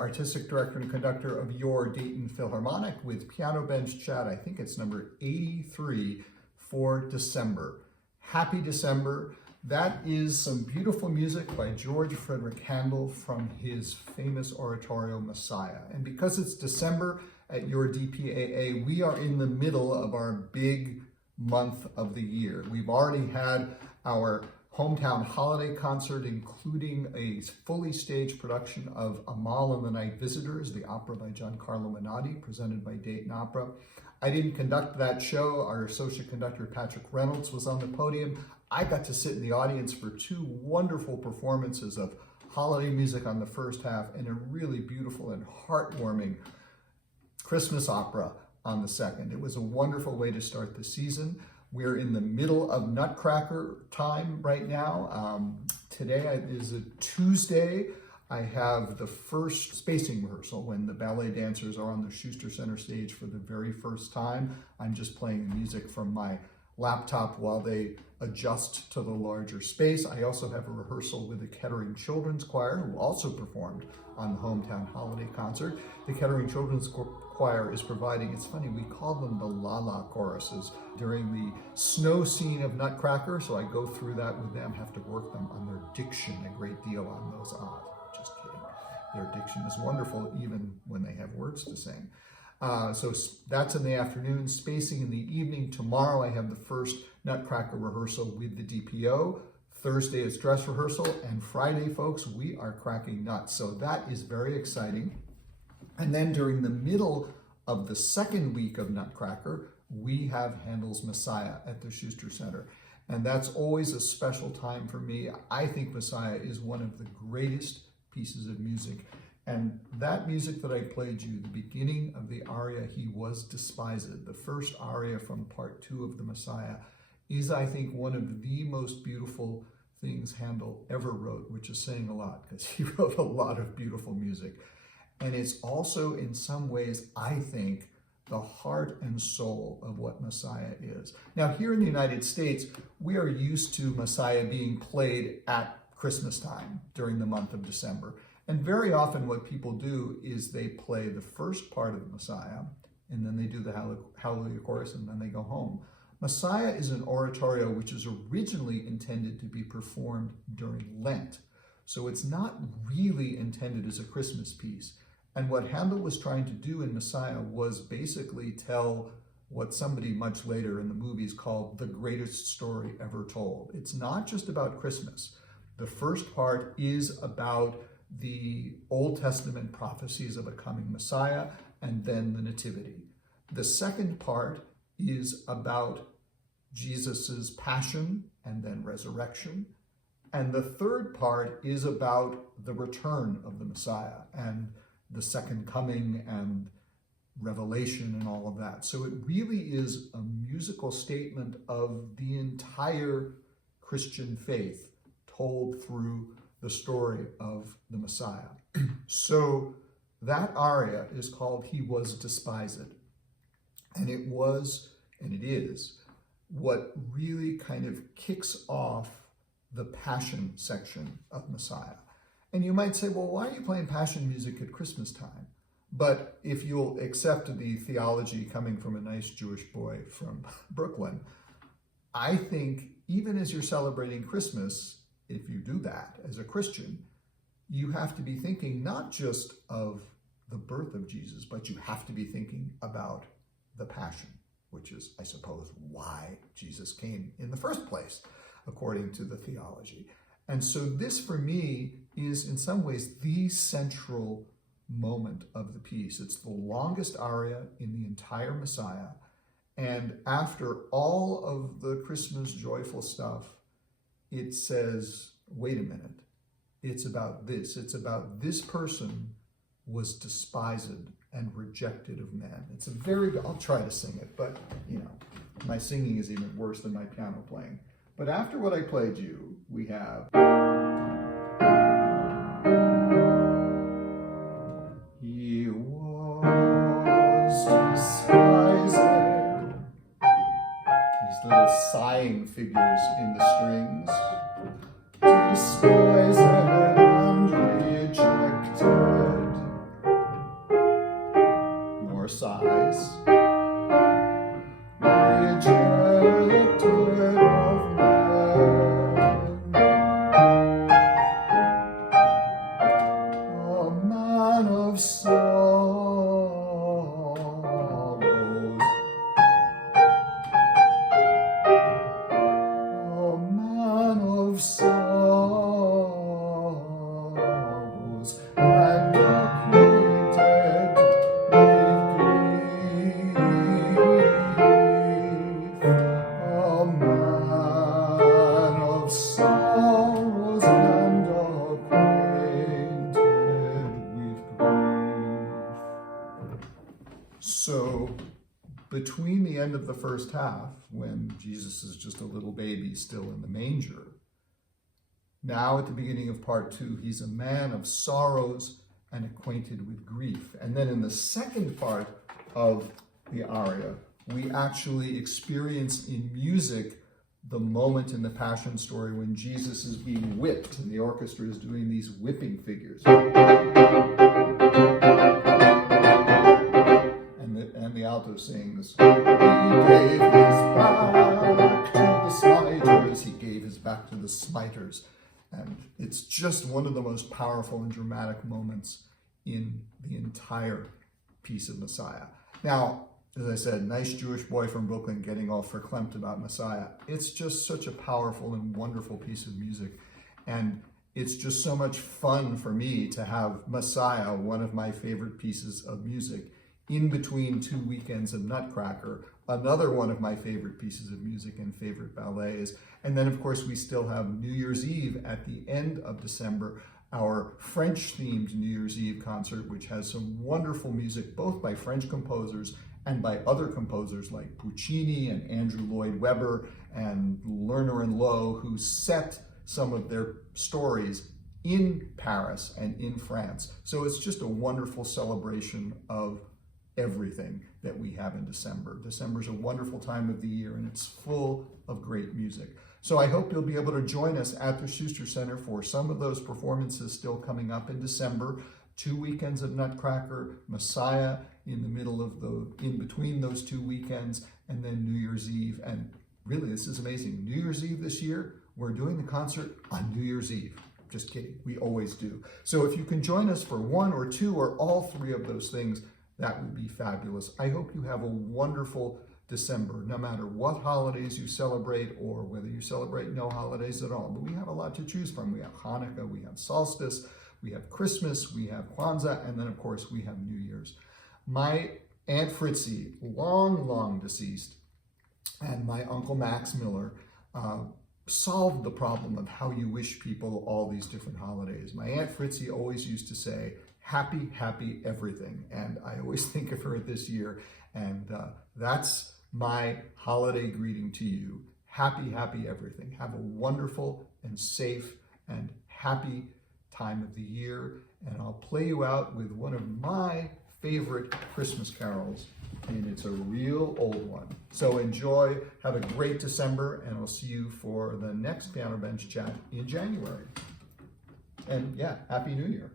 artistic director and conductor of your Dayton Philharmonic with Piano Bench Chat. I think it's number 83 for December. Happy December. That is some beautiful music by George Frederick Handel from his famous oratorio Messiah. And because it's December at your DPAA, we are in the middle of our big month of the year. We've already had our hometown holiday concert, including a fully staged production of Amal and the Night Visitors, the opera by Giancarlo Menotti, presented by Dayton Opera. I didn't conduct that show. Our associate conductor, Patrick Reynolds, was on the podium. I got to sit in the audience for two wonderful performances of holiday music on the first half and a really beautiful and heartwarming Christmas opera on the second. It was a wonderful way to start the season. We're in the middle of Nutcracker time right now. Today is a Tuesday. I have the first spacing rehearsal when the ballet dancers are on the Schuster Center stage for the very first time. I'm just playing music from my laptop while they adjust to the larger space. I also have a rehearsal with the Kettering Children's Choir, who also performed on the hometown holiday concert. The Kettering Children's Choir is providing, it's funny, we call them the La-La choruses during the snow scene of Nutcracker, so I go through that with them, have to work them on their diction a great deal on those odds. Just kidding. Their diction is wonderful even when they have words to sing. So that's in the afternoon. Spacing in the evening. Tomorrow I have the first Nutcracker rehearsal with the DPO. Thursday is dress rehearsal. And Friday, folks, we are cracking nuts. So that is very exciting. And then during the middle of the second week of Nutcracker, we have Handel's Messiah at the Schuster Center. And that's always a special time for me. I think Messiah is one of the greatest pieces of music. And that music that I played you, the beginning of the aria, He Was Despised, the first aria from part 2 of the Messiah, is, I think, one of the most beautiful things Handel ever wrote, which is saying a lot because he wrote a lot of beautiful music. And it's also, in some ways, I think, the heart and soul of what Messiah is. Now, here in the United States, we are used to Messiah being played at Christmas time during the month of December. And very often what people do is they play the first part of the Messiah, and then they do the Hallelujah chorus, and then they go home. Messiah is an oratorio which is originally intended to be performed during Lent. So it's not really intended as a Christmas piece. And what Handel was trying to do in Messiah was basically tell what somebody much later in the movies called the greatest story ever told. It's not just about Christmas. The first part is about the Old Testament prophecies of a coming Messiah and then the Nativity. The second part is about Jesus's passion and then resurrection. And the third part is about the return of the Messiah and the second coming and revelation and all of that. So it really is a musical statement of the entire Christian faith told through the story of the Messiah. So that aria is called He Was Despised. And it was, and it is, what really kind of kicks off the Passion section of Messiah. And you might say, well, why are you playing Passion music at Christmas time? But if you'll accept the theology coming from a nice Jewish boy from Brooklyn, I think even as you're celebrating Christmas, if you do that as a Christian, you have to be thinking not just of the birth of Jesus, but you have to be thinking about the Passion, which is, I suppose, why Jesus came in the first place, according to the theology. And so this, for me, is in some ways the central moment of the piece. It's the longest aria in the entire Messiah. And after all of the Christmas joyful stuff, it says, wait a minute, it's about this. It's about this person was despised and rejected of men. It's a very, I'll try to sing it, but, you know, my singing is even worse than my piano playing. But after what I played you, we have... He was despised. These little sighing figures in the strings. Despised and rejected. sighs. Rejected of men, a man of sorrows, a man of sorrows, and acquainted with grief, a man of sorrows and acquainted with grief. So, between the end of the first half, when Jesus is just a little baby still in the manger, now at the beginning of part 2, he's a man of sorrows and acquainted with grief. And then in the second part of the aria, we actually experience in music the moment in the Passion story when Jesus is being whipped and the orchestra is doing these whipping figures. And the alto sings, he gave his back to the smiters, he gave his back to the smiters. And it's just one of the most powerful and dramatic moments in the entire piece of Messiah. Now, as I said, nice Jewish boy from Brooklyn getting all verklempt about Messiah. It's just such a powerful and wonderful piece of music. And it's just so much fun for me to have Messiah, one of my favorite pieces of music, in between 2 weekends of Nutcracker, another one of my favorite pieces of music and favorite ballets. And then, of course, we still have New Year's Eve at the end of December, our French-themed New Year's Eve concert, which has some wonderful music, both by French composers and by other composers like Puccini and Andrew Lloyd Webber and Lerner and Loewe, who set some of their stories in Paris and in France. So it's just a wonderful celebration of everything that we have in December. December is a wonderful time of the year, and it's full of great music. So I hope you'll be able to join us at the Schuster Center for some of those performances still coming up in December. 2 weekends of Nutcracker, Messiah in the middle of in between those 2 weekends, and then New Year's Eve. And really, this is amazing. New Year's Eve this year, we're doing the concert on New Year's Eve. Just kidding, we always do. So if you can join us for 1 or 2 or all 3 of those things, that would be fabulous. I hope you have a wonderful December, no matter what holidays you celebrate or whether you celebrate no holidays at all. But we have a lot to choose from. We have Hanukkah, we have Solstice, we have Christmas, we have Kwanzaa, and then of course we have New Year's. My Aunt Fritzie, long deceased, and my Uncle Max Miller solved the problem of how you wish people all these different holidays. My Aunt Fritzie always used to say, happy, happy everything. And I always think of her this year. And that's my holiday greeting to you. Happy, happy everything. Have a wonderful and safe and happy time of the year. And I'll play you out with one of my favorite Christmas carols. And it's a real old one. So enjoy, have a great December, and I'll see you for the next Piano Bench Chat in January. And yeah, Happy New Year.